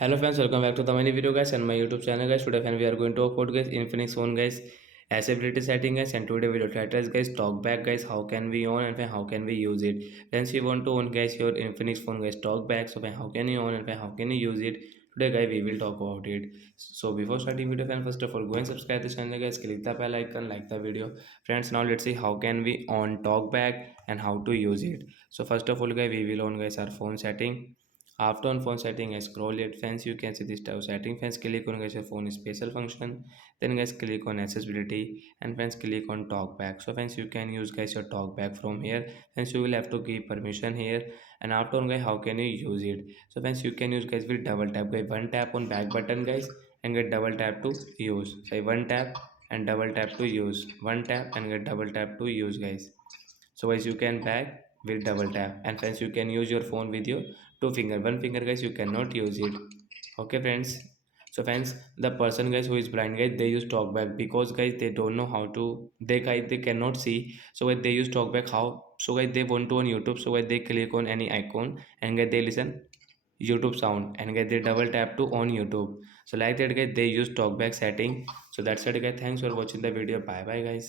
Hello friends, welcome back to the many video guys and my YouTube channel guys. Today friends we are going to talk about guys Infinix phone guys accessibility setting guys, and today video title is guys TalkBack guys, how can we on and friend, how can we use it. Friends, you want to own guys your Infinix phone guys TalkBack, so friend, how can you on and friend, how can you use it. Today guys we will talk about it. So before starting video friends, first of all go and subscribe the channel guys, click the bell icon, like the video. Friends, now let's see how can we on TalkBack and how to use it. So first of all guys we will on guys our phone setting. After on phone setting, I scroll it fence. You can see this type of setting fence. Click on guys your phone special function. Then guys click on accessibility and friends click on talkback. So friends you can use guys your talkback from here. Friends you will have to give permission here. And after on guys how can you use it? So friends you can use guys with double tap. Guys one tap on back button guys and get double tap to use. Say one tap and double tap to use. One tap and get double tap to use guys. So guys you can back with double tap, and friends you can use your phone with your two finger. One finger guys you cannot use it. Okay friends. So friends, the person guys who is blind guys, they use talkback because guys they don't know how to, they guys they cannot see. So guys they use talkback how. So guys they want to on YouTube, so guys they click on any icon and guys they listen YouTube sound and guys they double tap to on YouTube. So like that guys they use talkback setting. So that's it guys, thanks for watching the video, bye bye guys.